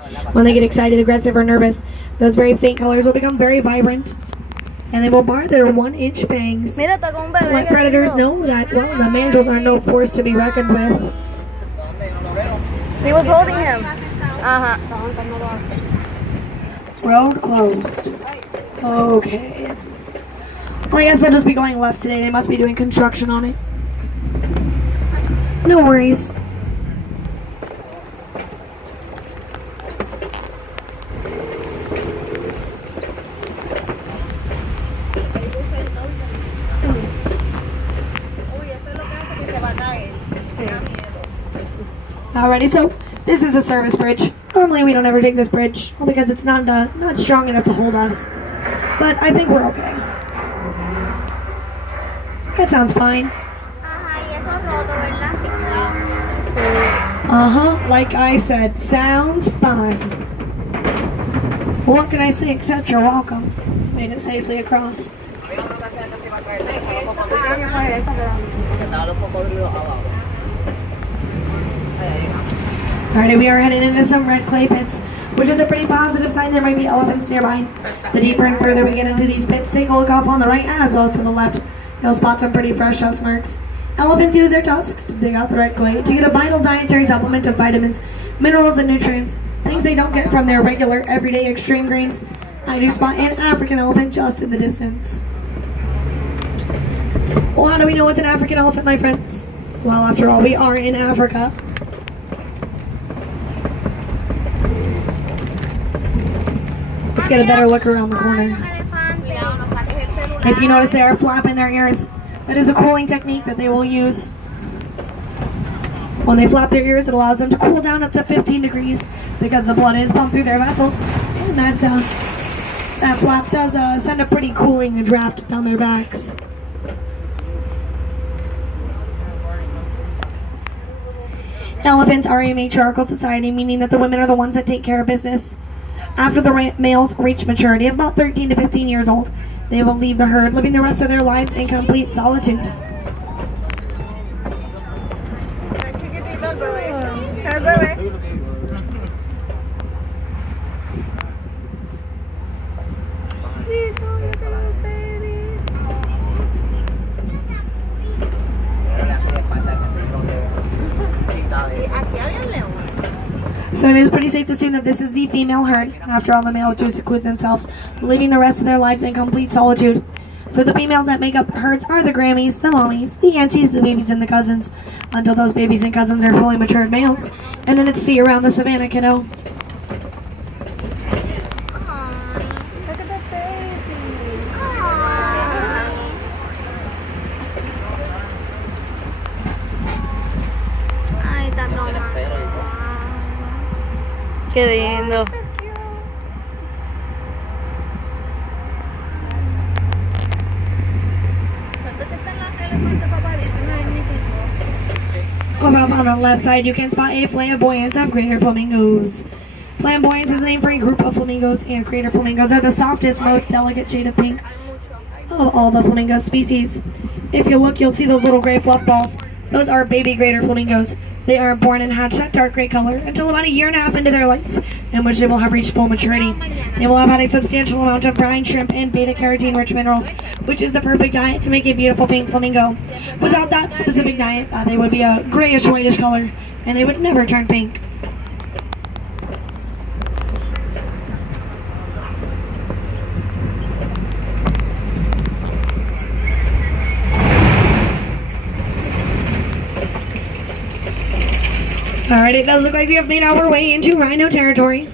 When they get excited, aggressive, or nervous, those very faint colors will become very vibrant, and they will bar their 1-inch fangs to let predators know that, well, the mandrills are no force to be reckoned with. He was holding him. Road closed. Okay. Well, I guess we'll just be going left today. They must be doing construction on it. No worries. Alrighty, so this is a service bridge. Normally we don't ever take this bridge because it's not strong enough to hold us. But I think we're okay. That sounds fine. Like I said, sounds fine. What can I say except you're welcome? Made it safely across. Alright, we are heading into some red clay pits, which is a pretty positive sign there might be elephants nearby. The deeper and further we get into these pits, take a look off on the right as well as to the left. You'll spot some pretty fresh tusk marks. Elephants use their tusks to dig out the red clay to get a vital dietary supplement of vitamins, minerals, and nutrients, things they don't get from their regular, everyday extreme greens. I do spot an African elephant just in the distance. Well, how do we know it's an African elephant, my friends? Well, after all, we are in Africa. Let's get a better look around the corner. If you notice, they are flapping their ears. That is a cooling technique that they will use. When they flap their ears, it allows them to cool down up to 15 degrees because the blood is pumped through their vessels, and that flap does send a pretty cooling draft down their backs. Elephants are a matriarchal society, meaning that the women are the ones that take care of business. After the males reach maturity of about 13 to 15 years old, they will leave the herd, living the rest of their lives in complete solitude. So it is pretty safe to assume that this is the female herd. After all, the males do seclude themselves, living the rest of their lives in complete solitude. So the females that make up herds are the Grammies, the mommies, the aunties, the babies, and the cousins, until those babies and cousins are fully matured males. And then it's see you around the savannah, kiddo. Qué lindo. Over up on the left side, you can spot a flamboyance of greater flamingos. Flamboyance is named for a group of flamingos, and greater flamingos are the softest, most delicate shade of pink of all the flamingo species. If you look, you'll see those little gray fluff balls. Those are baby greater flamingos. They are born and hatch that dark gray color until about 1.5 years into their life, in which they will have reached full maturity. They will have had a substantial amount of brine, shrimp, and beta-carotene-rich minerals, which is the perfect diet to make a beautiful pink flamingo. Without that specific diet, they would be a grayish-whitish color, and they would never turn pink. Alright, it does look like we have made our way into rhino territory.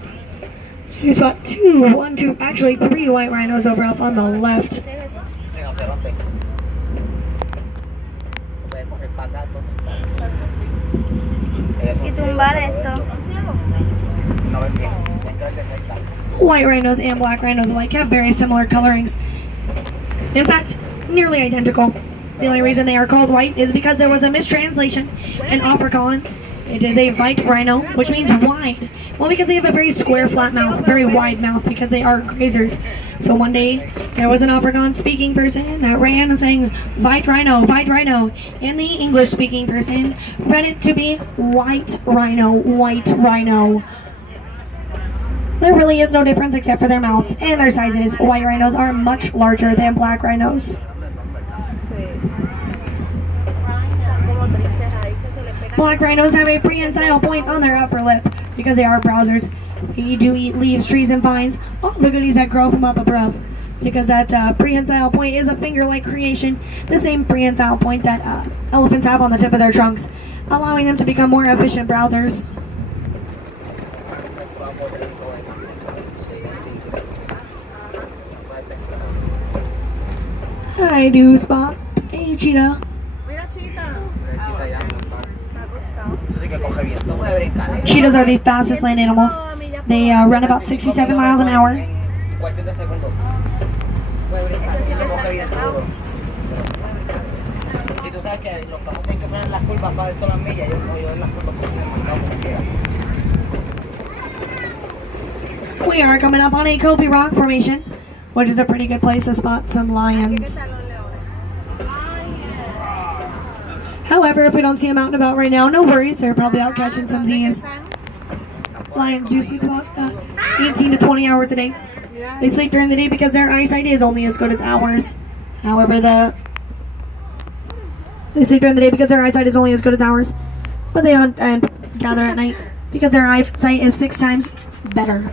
We spot actually three white rhinos over up on the left. White rhinos and black rhinos alike have very similar colorings. In fact, nearly identical. The only reason they are called white is because there was a mistranslation in Afrikaans. It is a white rhino, which means wide. Well, because they have a very square, flat mouth, very wide mouth, because they are grazers. So one day, there was an Afrikaans-speaking person that ran saying, white rhino, and the English-speaking person read it to be white rhino, white rhino. There really is no difference except for their mouths and their sizes. White rhinos are much larger than black rhinos. Black rhinos have a prehensile point on their upper lip because they are browsers. They do eat leaves, trees, and vines, all the goodies that grow from up above. Because that prehensile point is a finger-like creation, the same prehensile point that elephants have on the tip of their trunks, allowing them to become more efficient browsers. I do spot a cheetah. Cheetahs are the fastest land animals. They run about 67 miles an hour. We are coming up on a Kobe Rock formation, which is a pretty good place to spot some lions. However, if we don't see them out and about right now, no worries. They're probably out catching some Z's. Lions do sleep about 18 to 20 hours a day. They sleep during the day because their eyesight is only as good as ours. However, they sleep during the day because their eyesight is only as good as ours. But they hunt and gather at night because their eyesight is 6 times better.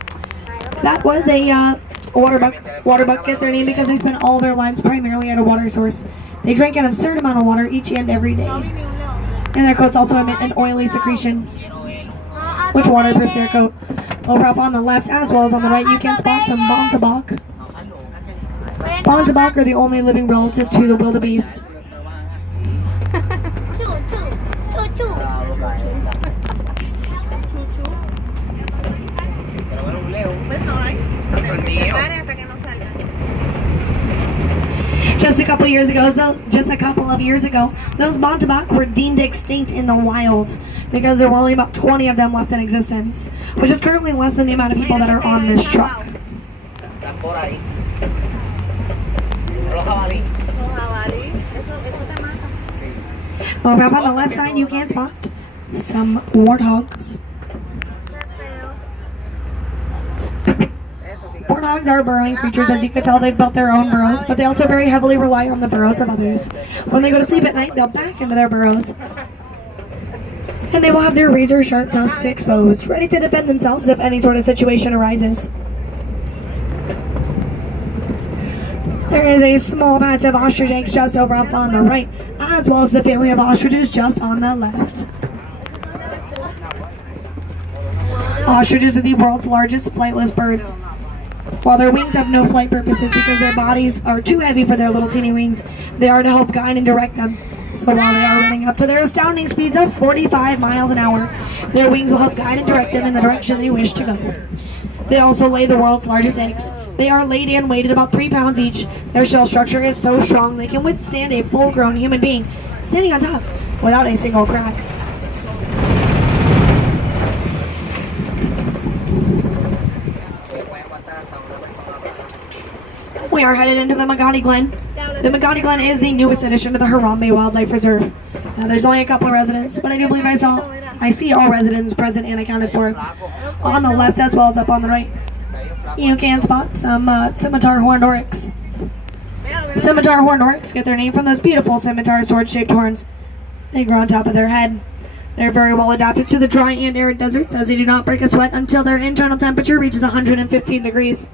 That was a water buck. Water buck get their name because they spend all their lives primarily at a water source. They drink an absurd amount of water each and every day. And their coats also emit an oily secretion, which waterproofs their coat. Over up on the left as well as on the right, you can spot some bontabok. Bontabok are the only living relative to the wildebeest. Just a couple of years ago, those bontabok were deemed extinct in the wild because there were only about 20 of them left in existence, which is currently less than the amount of people that are on this truck. Over up on the left side, you can spot some warthogs. Warthogs are burrowing creatures. As you can tell, they've built their own burrows, but they also very heavily rely on the burrows of others. When they go to sleep at night, they'll back into their burrows, and they will have their razor-sharp tusks exposed, ready to defend themselves if any sort of situation arises. There is a small patch of ostrich eggs just over up on the right, as well as the family of ostriches just on the left. Ostriches are the world's largest flightless birds. While their wings have no flight purposes because their bodies are too heavy for their little teeny wings, they are to help guide and direct them. So while they are running up to their astounding speeds of 45 miles an hour, their wings will help guide and direct them in the direction they wish to go. They also lay the world's largest eggs. They are laid and weighed at about 3 pounds each. Their shell structure is so strong they can withstand a full-grown human being standing on top without a single crack. We are headed into the Magadi Glen. The Magadi Glen is the newest addition to the Harambe Wildlife Reserve. Now, there's only a couple of residents, but I do believe I see all residents present and accounted for on the left as well as up on the right. You can spot some scimitar horned oryx. Scimitar horned oryx get their name from those beautiful scimitar sword-shaped horns. They grow on top of their head. They're very well adapted to the dry and arid deserts as they do not break a sweat until their internal temperature reaches 115 degrees.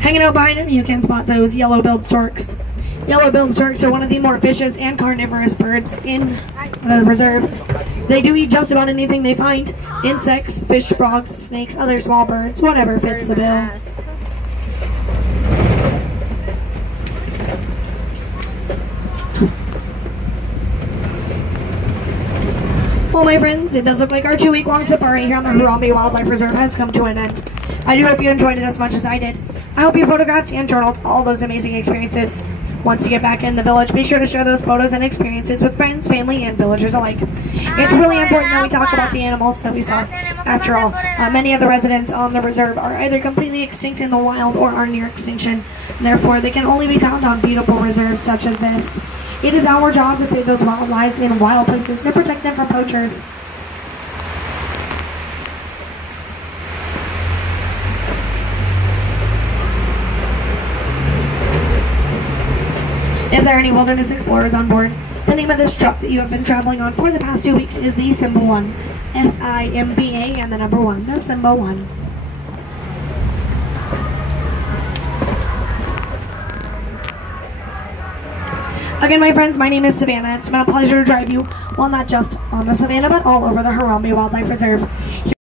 Hanging out behind them, you can spot those yellow-billed storks. Yellow-billed storks are one of the more vicious and carnivorous birds in the reserve. They do eat just about anything they find. Insects, fish, frogs, snakes, other small birds, whatever fits the bill. Well, my friends, it does look like our 2-week-long safari here on the Harambe Wildlife Reserve has come to an end. I do hope you enjoyed it as much as I did. I hope you photographed and journaled all those amazing experiences. Once you get back in the village, be sure to share those photos and experiences with friends, family, and villagers alike. It's really important that we talk about the animals that we saw. After all, many of the residents on the reserve are either completely extinct in the wild or are near extinction. Therefore, they can only be found on beautiful reserves such as this. It is our job to save those wildlife in wild places and to protect them from poachers. Is there any wilderness explorers on board? The name of this truck that you have been traveling on for the past 2 weeks is the Simba 1. S-I-M-B-A and the number 1. The Simba 1. Again, my friends, my name is Savannah. It's been a pleasure to drive you, well, not just on the Savannah, but all over the Harambe Wildlife Reserve.